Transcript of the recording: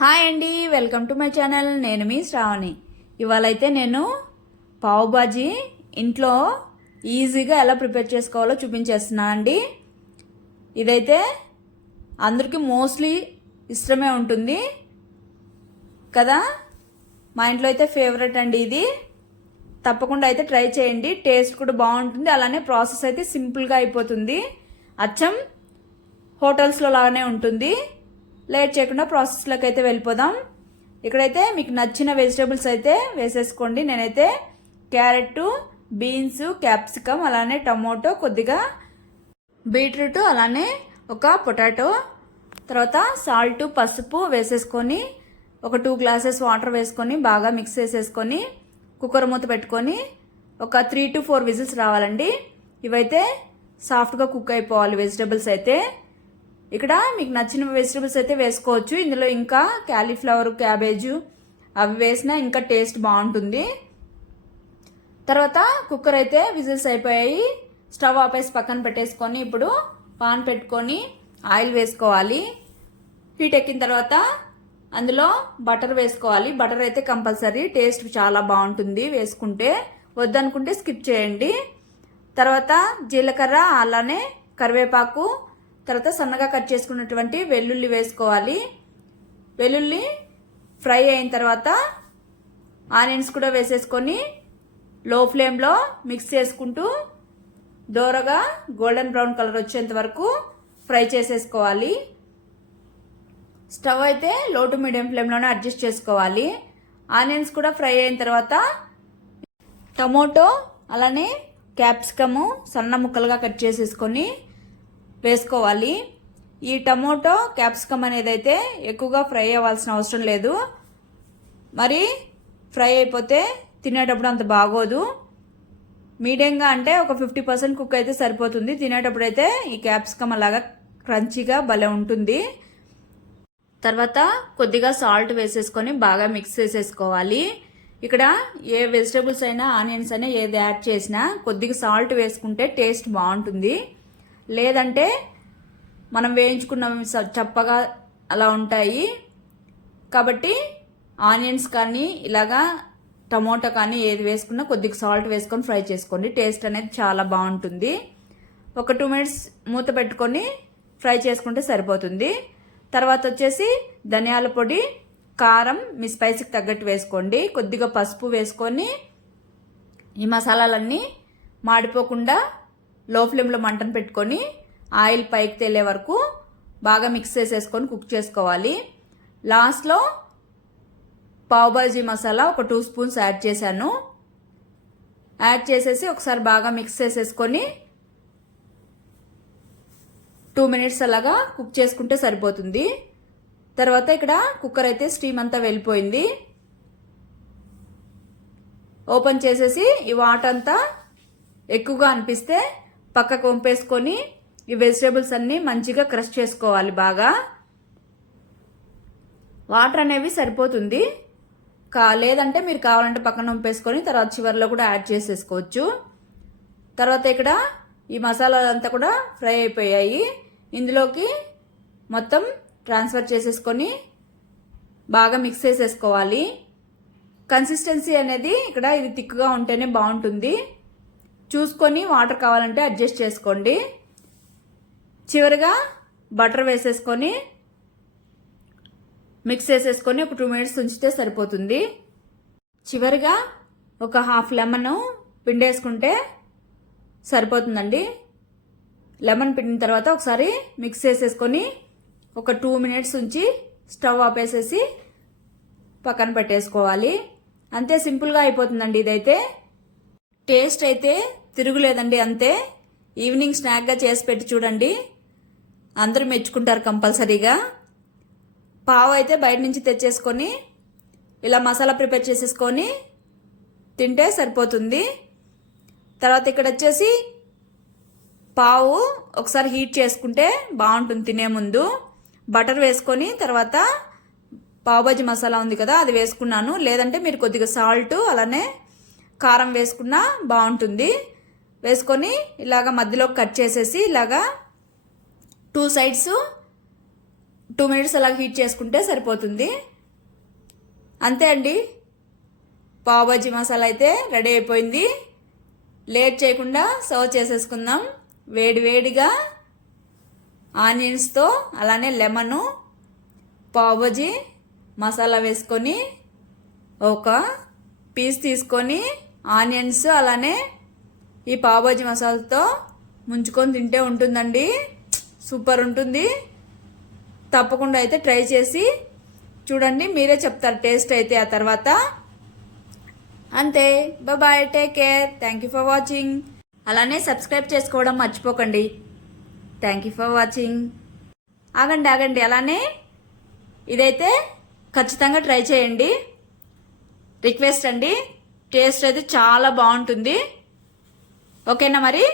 Hi అండి, welcome to my channel. నేను మీ శ్రావణి. ఇవాళైతే నేను పావ్ బాజీ ఇంట్లో ఈజీగా ఎలా ప్రిపేర్ చేసుకోవాలో చూపించేస్తున్నాను అండి. ఇదైతే అందరికీ మోస్ట్లీ ఇష్టమే ఉంటుంది కదా. మా ఇంట్లో అయితే ఫేవరెట్ అండి ఇది. తప్పకుండా అయితే ట్రై చేయండి. టేస్ట్ కూడా బాగుంటుంది, అలానే ప్రాసెస్ అయితే సింపుల్గా అయిపోతుంది. అచ్చం హోటల్స్లో లాగానే ఉంటుంది. లేట్ చేయకుండా ప్రాసెస్లోకి అయితే వెళ్ళిపోదాం. ఇక్కడైతే మీకు నచ్చిన వెజిటేబుల్స్ అయితే వేసేసుకోండి. నేనైతే క్యారెట్, బీన్స్, క్యాప్సికమ్, అలానే టమోటో, కొద్దిగా బీట్రూట్, అలానే ఒక పొటాటో, తర్వాత సాల్ట్, పసుపు వేసేసుకొని ఒక 2 గ్లాసెస్ వాటర్ వేసుకొని బాగా మిక్స్ చేసేసుకొని కుక్కర్ మూత పెట్టుకొని ఒక 3 to 4 విజిల్స్ రావాలండి. ఇవైతే సాఫ్ట్గా కుక్ అయిపోవాలి వెజిటేబుల్స్ అయితే. ఇక్కడ మీకు నచ్చిన వెజిటేబుల్స్ అయితే వేసుకోవచ్చు. ఇందులో ఇంకా క్యాలీఫ్లవర్, క్యాబేజు అవి వేసినా ఇంకా టేస్ట్ బాగుంటుంది. తర్వాత కుక్కర్ అయితే విజిల్స్ అయిపోయాయి. స్టవ్ ఆపేసి పక్కన పెట్టేసుకొని ఇప్పుడు పాన్ పెట్టుకొని ఆయిల్ వేసుకోవాలి. హీట్ ఎక్కిన తర్వాత అందులో బటర్ వేసుకోవాలి. బటర్ అయితే కంపల్సరీ, టేస్ట్ చాలా బాగుంటుంది వేసుకుంటే. వద్దనుకుంటే స్కిప్ చేయండి. తర్వాత జీలకర్ర, అలానే కరివేపాకు, తర్వాత సన్నగా కట్ చేసుకున్నటువంటి వెల్లుల్లి వేసుకోవాలి. వెల్లుల్లి ఫ్రై అయిన తర్వాత ఆనియన్స్ కూడా వేసేసుకొని లో ఫ్లేమ్లో మిక్స్ చేసుకుంటూ దోరగా గోల్డెన్ బ్రౌన్ కలర్ వచ్చేంత వరకు ఫ్రై చేసేసుకోవాలి. స్టవ్ అయితే లో టు మీడియం ఫ్లేమ్లోనే అడ్జస్ట్ చేసుకోవాలి. ఆనియన్స్ కూడా ఫ్రై అయిన తర్వాత టమోటో, అలానే క్యాప్సికము సన్న ముక్కలుగా కట్ చేసేసుకొని వేసుకోవాలి. ఈ టమోటో, క్యాప్సికమ్ అనేది అయితే ఎక్కువగా ఫ్రై అవ్వాల్సిన అవసరం లేదు. మరి ఫ్రై అయిపోతే తినేటప్పుడు అంత బాగోదు. మీడియంగా అంటే ఒక 50% కుక్ అయితే సరిపోతుంది. తినేటప్పుడు అయితే ఈ క్యాప్సికమ్ అలాగా క్రంచీగా భలే ఉంటుంది. తర్వాత కొద్దిగా సాల్ట్ వేసేసుకొని బాగా మిక్స్ చేసేసుకోవాలి. ఇక్కడ ఏ వెజిటేబుల్స్ అయినా, ఆనియన్స్ అయినా ఏది యాడ్ చేసినా కొద్దిగా సాల్ట్ వేసుకుంటే టేస్ట్ బాగుంటుంది. లేదంటే మనం వేయించుకున్నవి చప్పగా అలా ఉంటాయి. కాబట్టి ఆనియన్స్ కానీ ఇలాగా టమోటా కానీ ఏది వేసుకున్నా కొద్దిగా సాల్ట్ వేసుకొని ఫ్రై చేసుకోండి. టేస్ట్ అనేది చాలా బాగుంటుంది. ఒక 2 minutes మూత పెట్టుకొని ఫ్రై చేసుకుంటే సరిపోతుంది. తర్వాత వచ్చేసి ధనియాల పొడి, కారం మీ స్పైసీకి తగ్గట్టు వేసుకోండి. కొద్దిగా పసుపు వేసుకొని ఈ మసాలాలన్నీ మాడిపోకుండా లో ఫ్లేమ్లో మంటను పెట్టుకొని ఆయిల్ పైకి తేలే వరకు బాగా మిక్స్ చేసేసుకొని కుక్ చేసుకోవాలి. లాస్ట్లో పావ్ బాజీ మసాలా ఒక 2 స్పూన్స్ యాడ్ చేశాను. యాడ్ చేసేసి ఒకసారి బాగా మిక్స్ చేసేసుకొని 2 minutes అలాగా కుక్ చేసుకుంటే సరిపోతుంది. తర్వాత ఇక్కడ కుక్కర్ అయితే స్టీమ్ అంతా వెళ్ళిపోయింది. ఓపెన్ చేసేసి ఈ వాటర్ అంతా ఎక్కువగా అనిపిస్తే పక్కకు వంపేసుకొని ఈ వెజిటేబుల్స్ అన్నీ మంచిగా క్రష్ చేసుకోవాలి. బాగా వాటర్ అనేవి సరిపోతుంది. లేదంటే మీరు కావాలంటే పక్కన వంపేసుకొని తర్వాత చివరిలో కూడా యాడ్ చేసేసుకోవచ్చు. తర్వాత ఇక్కడ ఈ మసాలాలంతా కూడా ఫ్రై అయిపోయాయి. ఇందులోకి మొత్తం ట్రాన్స్ఫర్ చేసేసుకొని బాగా మిక్స్ చేసేసుకోవాలి. కన్సిస్టెన్సీ అనేది ఇక్కడ ఇది థిక్గా ఉంటేనే బాగుంటుంది. చూసుకొని వాటర్ కావాలంటే అడ్జస్ట్ చేసుకోండి. చివరిగా బటర్ వేసేసుకొని మిక్స్ చేసేసుకొని ఒక 2 minutes ఉంచితే సరిపోతుంది. చివరిగా ఒక హాఫ్ లెమన్ పిండేసుకుంటే సరిపోతుందండి. లెమన్ పిండిన తర్వాత ఒకసారి మిక్స్ చేసేసుకొని ఒక 2 minutes ఉంచి స్టవ్ ఆపేసేసి పక్కన పెట్టేసుకోవాలి. అంతే, సింపుల్గా అయిపోతుందండి. ఇదైతే టేస్ట్ అయితే తిరుగులేదండి. అంతే, ఈవినింగ్ స్నాక్గా చేసి పెట్టి చూడండి, అందరూ మెచ్చుకుంటారు కంపల్సరీగా. పావు అయితే బయట నుంచి తెచ్చేసుకొని ఇలా మసాలా ప్రిపేర్ చేసేసుకొని తింటే సరిపోతుంది. తర్వాత ఇక్కడ వచ్చేసి పావు ఒకసారి హీట్ చేసుకుంటే బాగుంటుంది. తినే ముందు బటర్ వేసుకొని తర్వాత పావుబాజీ మసాలా ఉంది కదా, అది వేసుకున్నాను. లేదంటే మీరు కొద్దిగా సాల్ట్, అలానే కారం వేసుకున్నా బాగుంటుంది. వేసుకొని ఇలాగా మధ్యలో కట్ చేసేసి ఇలాగా 2 sides 2 మినిట్స్ అలా హీట్ చేసుకుంటే సరిపోతుంది. అంతే అండి, పావ్ బాజీ మసాలా అయితే రెడీ అయిపోయింది. లేట్ చేయకుండా సర్వ్ చేసేసుకుందాం. వేడి వేడిగా ఆనియన్స్తో అలానే లెమను పావ్ బాజీ మసాలా వేసుకొని ఒక పీస్ తీసుకొని ఆనియన్స్ అలానే ఈ పావ్ బాజీ మసాలాతో ముంచుకొని తింటే ఉంటుందండి. సూపర్ ఉంటుంది. తప్పకుండా అయితే ట్రై చేసి చూడండి, మీరే చెప్తారు టేస్ట్ అయితే ఆ తర్వాత. అంతే, bye, take care, thank you for watching. అలానే సబ్స్క్రైబ్ చేసుకోవడం మర్చిపోకండి. Thank you for watching. ఆగండి, అలానే ఇదైతే ఖచ్చితంగా ట్రై చేయండి. రిక్వెస్ట్ అండి, టేస్ట్ అయితే చాలా బాగుంటుంది. ఓకేనా మరి.